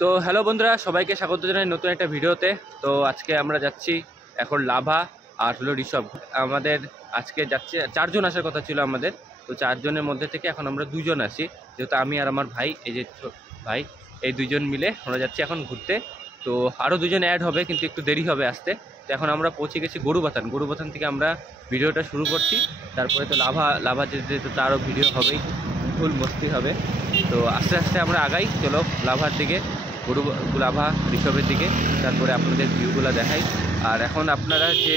তো হ্যালো বন্ধুরা, সবাইকে স্বাগত জানাই নতুন একটা ভিডিওতে। তো আজকে আমরা যাচ্ছি এখন লাভা আর হলো ঋষভ। আমাদের আজকে যাচ্ছে 4 জন আসার কথা ছিল আমাদের। তো 4 জনের মধ্যে থেকে এখন আমরা 2 জন আছি, যেহেতু আমি আর আমার ভাই, এই যে ভাই, এই 2 জন মিলে আমরা যাচ্ছি এখন ঘুরতে। তো আরও 2 জন অ্যাড হবে, কিন্তু একটু দেরি হবে আসতে। তো এখন আমরা পৌঁছে গেছি গরুবাথান থেকে আমরা ভিডিওটা শুরু করছি। তারপরে তো লাভা যেতে তো তারও ভিডিও হবেই, ফুল মস্তি হবে। তো আস্তে আস্তে আমরা আগাই, চলো লাভার দিকে, লাভা ঋষভের দিকে, তারপরে আপনাদের ভিউগুলো দেখাই। আর এখন আপনারা যে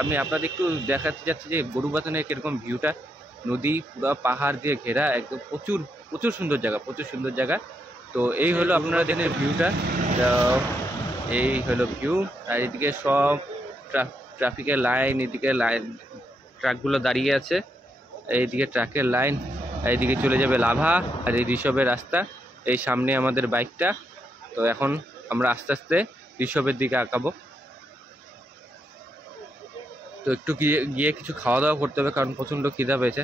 আমি আপনাদের একটু দেখাতে যাচ্ছি যে গরুবাথানের কীরকম ভিউটা, নদী পুরো পাহাড় দিয়ে ঘেরা, একদম প্রচুর সুন্দর জায়গা। তো এই হলো আপনারা দেখেন ভিউটা, এই হলো ভিউ। আর এদিকে সব ট্রাফিকের লাইন, এদিকে ট্রাকগুলো দাঁড়িয়ে আছে, এইদিকে ট্রাকের লাইন, এইদিকে চলে যাবে লাভা আর এই ঋষভের রাস্তা, এই সামনে আমাদের বাইকটা। তো এখন আমরা আস্তে আস্তে ঋষভের দিকে আঁকাবো। তো একটু গিয়ে কিছু খাওয়া দাওয়া করতে হবে, কারণ প্রচণ্ড খিদা পেয়েছে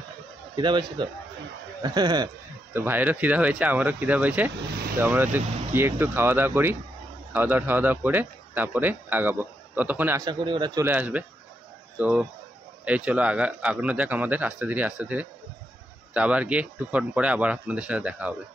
তো তো ভাইয়েরও খিদা হয়েছে, আমারও খিদা পেয়েছে। তো আমরা তো গিয়ে একটু খাওয়া দাওয়া করি, খাওয়া দাওয়া করে তারপরে আগাবো। ততক্ষণে আশা করি ওরা চলে আসবে। তো এই চলো আগানো যাক আমাদের আস্তে ধীরে। তো আবার গিয়ে একটুক্ষণ পরে আবার আপনাদের সাথে দেখা হবে।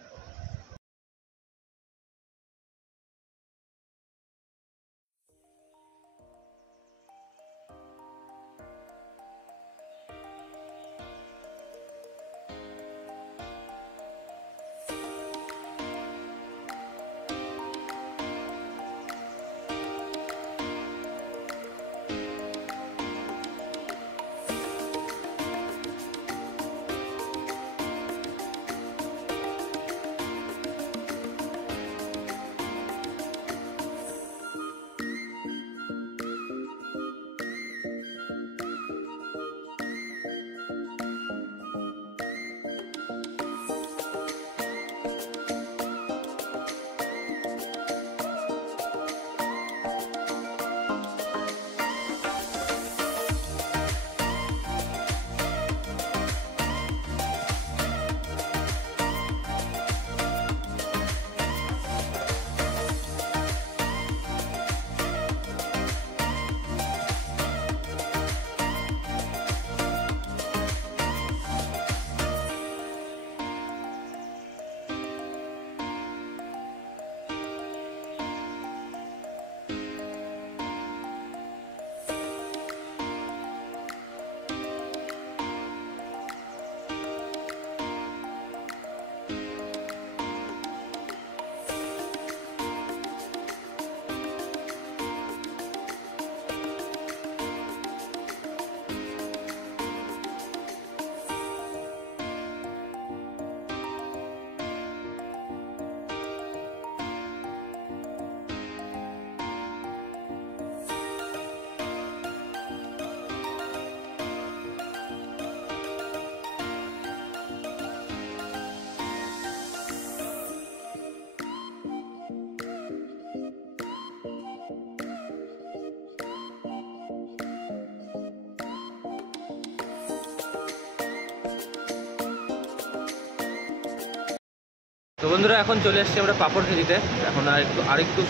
তো বন্ধুরা, এখন চলে এসেছি আমরা পাপড়খেতিতে। এখন আরেকটু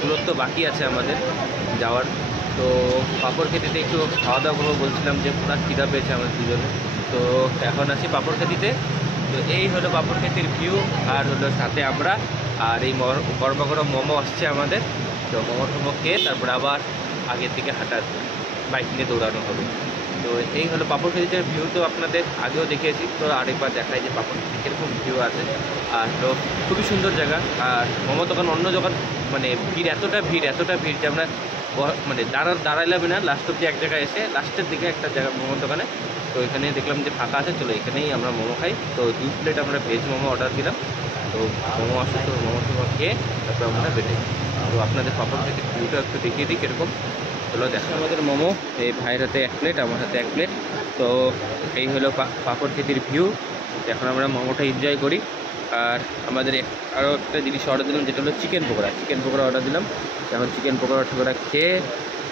দূরত্ব বাকি আছে আমাদের যাওয়ার। তো পাপড়খেতিতে একটু খাওয়া দাওয়া করবো, বলছিলাম যে পুরো খিদা পেয়েছে আমাদের দুজনে। তো এখন আছি পাপড়খেতিতে। তো এই হলো পাপড়খেতির ভিউ, আর হলো সাথে আমরা, আর এই গরম গরম মোমো আসছে আমাদের। তো মোমো খেয়ে তারপরে আবার আগের দিকে হাঁটার বাইক নিয়ে দৌড়ানো হবে। তো এই হলো পাপড়খেতির ভিউ। তো আপনাদের আগেও দেখিয়েছি, তো আরেকবার দেখাই যে পাপড়খেতি কীরকম ভিউ আছে। আর তো খুবই সুন্দর জায়গা। আর মোমো দোকান অন্য দোকান মানে এতটা ভিড় যে আমরা মানে দাঁড়াইলাম না, লাস্ট অব্দি এক জায়গায় এসে লাস্টের দিকে একটা জায়গা মোমোর দোকানে। তো এখানে দেখলাম যে ফাঁকা আছে, চলো এখানেই আমরা মোমো খাই। তো 2 প্লেট আমরা ভেজ মোমো অর্ডার দিলাম। তো মোমো আসে, তো মোমো খেয়ে তারপর আমরা বেটে। তো আপনাদের পাপড়খেতির ভিউটা একটু দেখিয়ে দিই কীরকম। চলো দেখো আমাদের মোমো, এই ভাইয়ের হাতে 1 প্লেট, আমার হাতে 1 প্লেট। তো এই হলো পাপড়খেতির ভিউ। এখন আমরা মোমোটা এনজয় করি। আর আমাদের আরও একটা জিনিস অর্ডার দিলাম, যেটা হলো চিকেন পকোড়া অর্ডার দিলাম। এখন চিকেন পকোড়া খেয়ে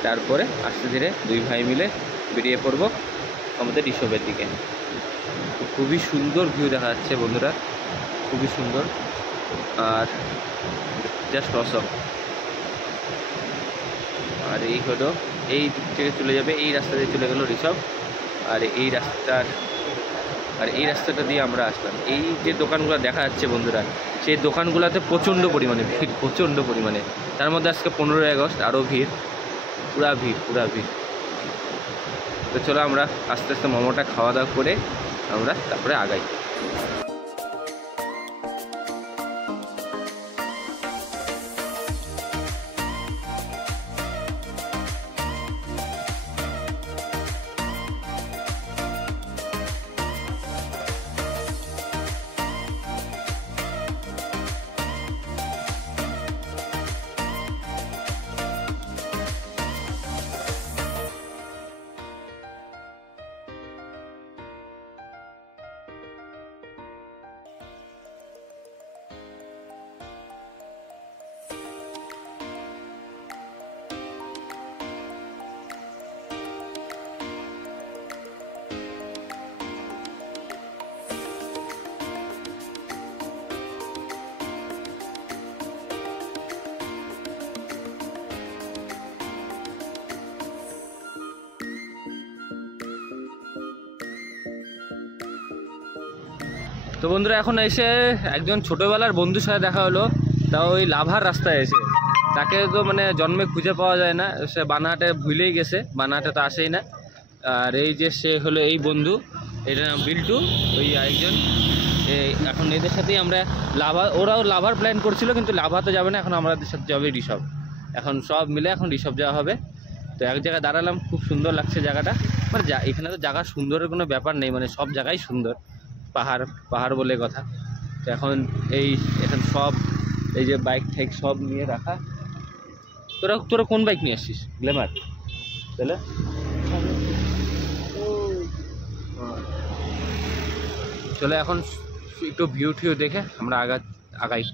তারপরে আস্তে ধীরে 2 ভাই মিলে বেরিয়ে পড়ব আমাদের ঋষভের দিকে। খুবই সুন্দর ভিউ দেখা যাচ্ছে বন্ধুরা, খুবই সুন্দর। আর জাস্ট অসম। আর এই হলো এই দিক থেকে চলে যাবে, এই রাস্তা দিয়ে চলে গেল ঋষভ। আর এই রাস্তাটা দিয়ে আমরা আসলাম। এই যে দোকানগুলো দেখা যাচ্ছে বন্ধুরা, সেই দোকানগুলোতে প্রচণ্ড পরিমাণে ভিড়, প্রচণ্ড পরিমাণে। তার মধ্যে আজকে 15ই আগস্ট, আরও ভিড়, পুরা ভিড়। তো চলো আমরা আস্তে আস্তে মোমোটা খাওয়া দাওয়া করে আমরা তারপরে আগাই। তো বন্ধুরা এখন এসে একজন ছোটোবেলার বন্ধুর সাথে দেখা হলো, তাও ওই লাভার রাস্তায় এসে। তাকে তো মানে জন্মে খুঁজে পাওয়া যায় না, সে বানাহাটে ভুলেই গেছে, বানাহাটে তো আসেই না। আর এই যে সে হলো এই বন্ধু, এটার নাম বিল্টু, ওই আরেকজন। এখন এদের সাথেই আমরা ওরাও লাভার প্ল্যান করছিল, কিন্তু লাভা তো যাবে না, এখন আমাদের সাথে যাবে ঋষভ। এখন সব মিলে এখন ঋষভ যাওয়া হবে। তো এক জায়গায় দাঁড়ালাম, খুব সুন্দর লাগছে জায়গাটা। মানে এখানে তো জায়গা সুন্দরের কোনো ব্যাপার নেই, মানে সব জায়গায় সুন্দর, পাহাড় বলে কথা। তো এখন এখন সব এই যে বাইক ঠাইক সব নিয়ে রাখা। তোরা কোন বাইক নিয়ে আসছিস? গ্ল্যামার? তাহলে চলে এখন একটু ভিউ টিউ দেখে আমরা আগাই।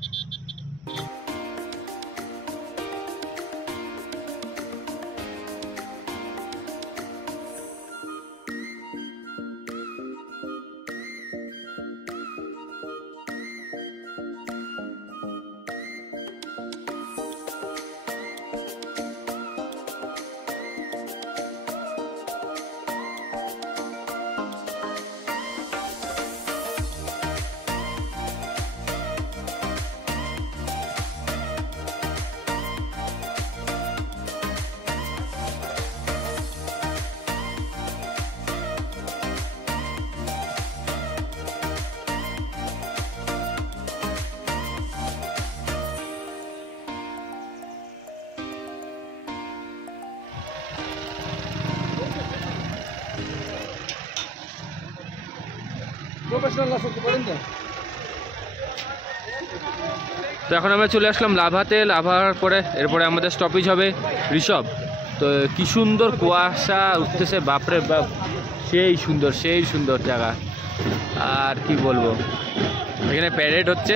তো এখন আমরা চলে আসলাম লাভাতে। লাভার পরে এরপরে আমাদের স্টপেজ হবে ঋষভ। তো কি সুন্দর কুয়াশা উঠতেছে, বাপরে বাপ, সেই সুন্দর জায়গা। আর কি বলবো, এখানে প্যারেড হচ্ছে।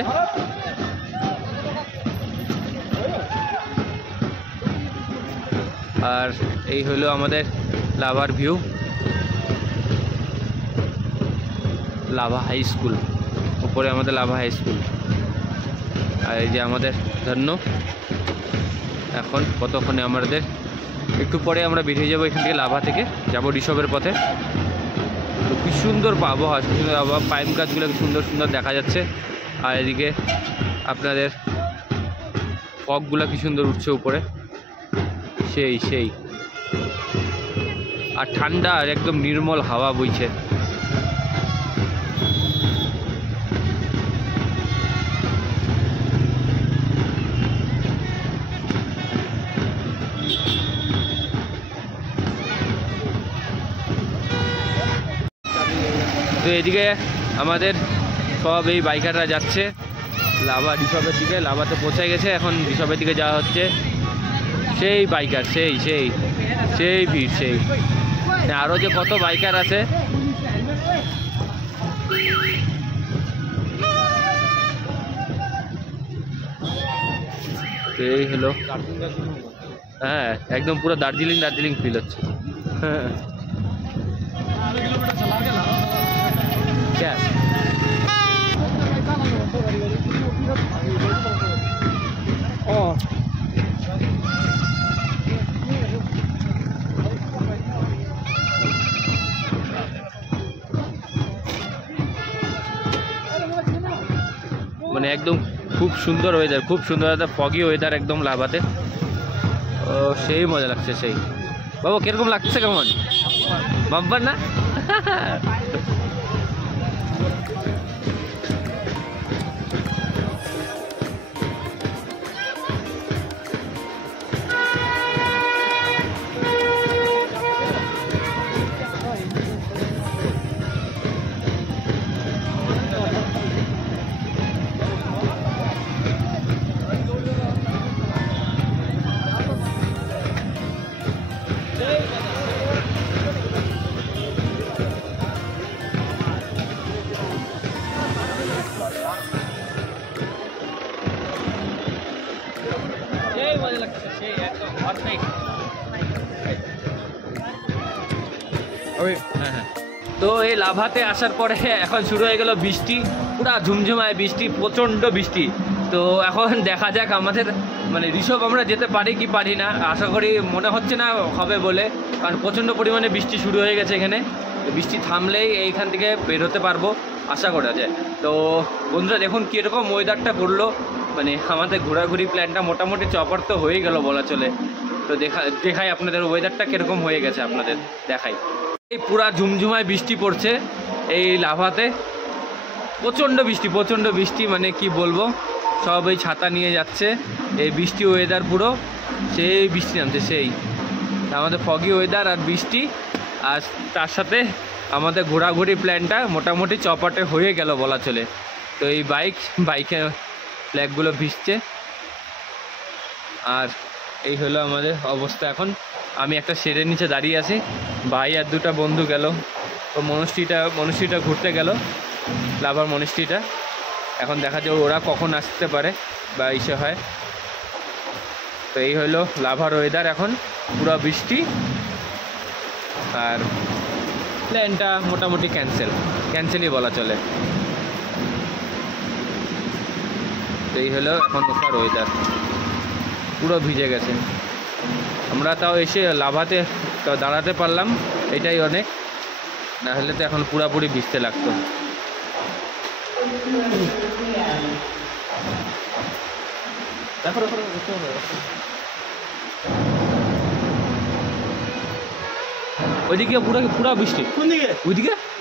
আর এই হলো আমাদের লাভার ভিউ, লাভা হাই স্কুল, উপরে আমাদের লাভা হাই স্কুল। আর এই যে আমাদের ধন্য। এখন কতক্ষণে আমাদের একটু পরে আমরা বেরিয়ে যাবো এখান থেকে, লাভা থেকে যাবো ঋষভের পথে। তো কি সুন্দর আবহাওয়া, সুন্দর আবহাওয়া, পাইন গাছগুলো সুন্দর দেখা যাচ্ছে। আর এদিকে আপনাদের ফগগুলো কি সুন্দর উঠছে উপরে, সেই আর ঠান্ডা, আর একদম নির্মল হাওয়া বইছে। তো এদিকে আমাদের সব এই বাইকাররা যাচ্ছে লাভা ঋষভের দিকে। লাভাতে পৌঁছে গেছে, এখন ঋষভের দিকে যাওয়া হচ্ছে। সেই বাইকার, সেই ভিড়, আরও যে কত বাইকার আছে। এই হলো, হ্যাঁ একদম পুরো দার্জিলিং ফিল হচ্ছে। হ্যাঁ ও একদম খুব সুন্দর ওয়েদার, খুব সুন্দর ওয়েদার, ফগি ওয়েদার একদম লাভাতে। ও সেই মজা লাগছে সেই। বাবু কিরকম লাগছে, কেমন বাম্পার না? তো এই লাভাতে আসার পরে এখন শুরু হয়ে গেল বৃষ্টি, পুরা ঝুমঝুমায় বৃষ্টি, প্রচণ্ড বৃষ্টি। তো এখন দেখা যাক আমাদের মানে ঋষভ আমরা যেতে পারি কি পারি না, আশা করি মনে হচ্ছে না হবে বলে, কারণ প্রচণ্ড পরিমাণে বৃষ্টি শুরু হয়ে গেছে এখানে। বৃষ্টি থামলেই এইখান থেকে বের হতে পারবো আশা করা যায়। তো বন্ধুরা দেখুন কীরকম ওয়েদারটা করলো, মানে আমাদের ঘোরাঘুরি প্ল্যানটা মোটামুটি চপার তো হয়ে গেল বলা চলে। তো দেখাই আপনাদের ওয়েদারটা কীরকম হয়ে গেছে, আপনাদের দেখাই। এই পুরা ঝুমঝুমায় বৃষ্টি পড়ছে এই লাভাতে, প্রচণ্ড বৃষ্টি, মানে কি বলবো, সব এই ছাতা নিয়ে যাচ্ছে, এই বৃষ্টি ওয়েদার পুরো সেই বৃষ্টি নামছে সেই। আমাদের ফগি ওয়েদার আর বৃষ্টি, আর তার সাথে আমাদের ঘোরাঘুরি প্ল্যানটা মোটামুটি চপাটে হয়ে গেল বলা চলে। তো এই বাইকে ফ্ল্যাগগুলো ভিজছে, আর এই হলো আমাদের অবস্থা এখন। আমি একটা শেডের নিচে দাঁড়িয়ে আছি, ভাই আর দুটা বন্ধু গেল তো মনস্ট্রিটা ঘুরতে গেল, লাভার মনস্ট্রিটা। এখন দেখা যায় ওরা কখন আসতে পারে বা ইসে হয়। তো এই হলো লাভার ওয়েদার, এখন পুরো বৃষ্টি, আর প্ল্যানটা মোটামুটি ক্যান্সেলই বলা চলে। তো এই হলো এখন ওখার ওয়েদার, পুরো ভিজে গেছে। আমরা তাও এসে লাভাতে দাঁড়াতে পারলাম, এটাই অনেক, না হলে তো এখন পুরাপুরি ভিজতে লাগতো। ওইদিকে পুরা বৃষ্টি। কোন দিকে?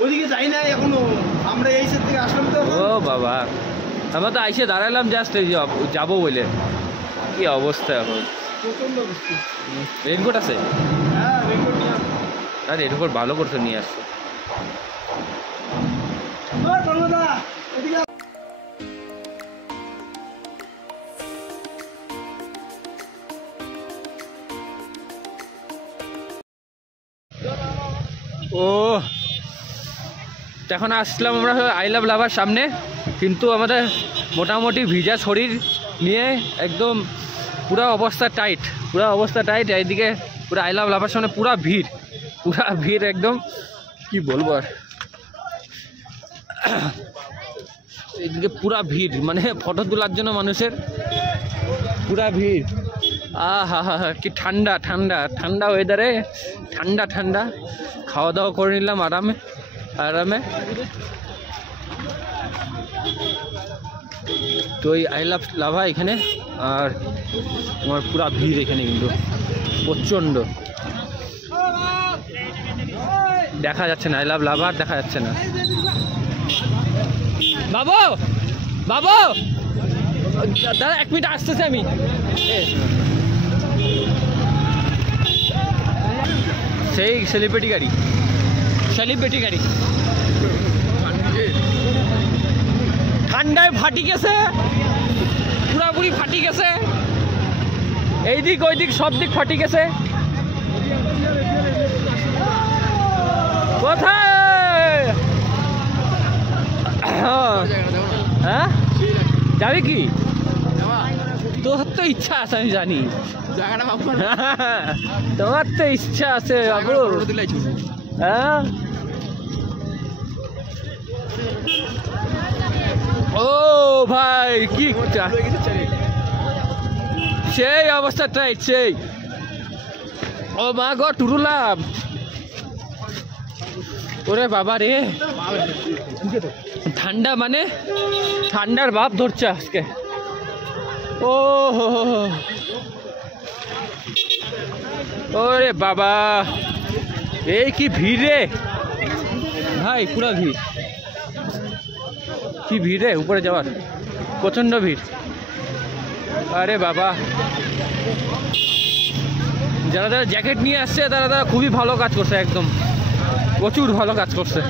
ওইদিকে যাই না এখনো, আমরা এই সাইড থেকে আসলাম তো। ও বাবা, আমরা তো আইসে দাঁড়ালাম জাস্ট যাবো বলে। কি অবস্থা এখন, রেনকোট আছে? হ্যাঁ রেনকোট নিয়ে আসো। আর রেনকোট ভালো করতে নিয়ে আসছো। ও এখন আসলাম আমরা আই লাভ লাভার সামনে, কিন্তু আমাদের মোটামুটি ভিজা শরীর নিয়ে একদম পুরা অবস্থা টাইট। এইদিকে পুরো আই লাভ লাভার সামনে পুরা ভিড় একদম, কি বলবো আর। এইদিকে পুরা ভিড়, মানে ফটো তোলার জন্য মানুষের পুরা ভিড়। হা কি ঠান্ডা ওয়েদারে, ঠান্ডা খাওয়া দাওয়া করে নিলাম আরামে। তো এই আই লাভ লাভা এখানে, আর তোমার পুরা ভিড় এখানে, কিন্তু প্রচণ্ড দেখা যাচ্ছে না, আই লাভ লাভা দেখা যাচ্ছে না। বাবু দাদা 1 মিনিট আসতেছে আমি। সেই সেলিব্রিটি গাড়ি ঠান্ডায় ফাটি গেছে, পুরাপুরি ফাটি গেছে, এইদিক ওইদিক সব দিক ফাটি গেছে। কোথায়? হ্যাঁ যাবে কি? তোর তো ইচ্ছা আছে আমি জানি, তোমার তো ইচ্ছা আছে বাবু। হ্যাঁ ও ভাই কি সেই অবস্থা টাইট সেই। ও মা গো টুরুলাম, ওরে বাবা রে, ঠান্ডা মানে ঠান্ডার বাপ ধরছে আজকে। ও ওরে বাবা, এই কি ভিড় রে ভাই, পুরা ভিড়, কি ভিড় রে উপরে যাওয়ার, প্রচন্ড ভিড়। আরে বাবা, যারা যারা জ্যাকেট নিয়ে আসছে তারা খুবই ভালো কাজ করছে, একদম প্রচুর ভালো কাজ করছে।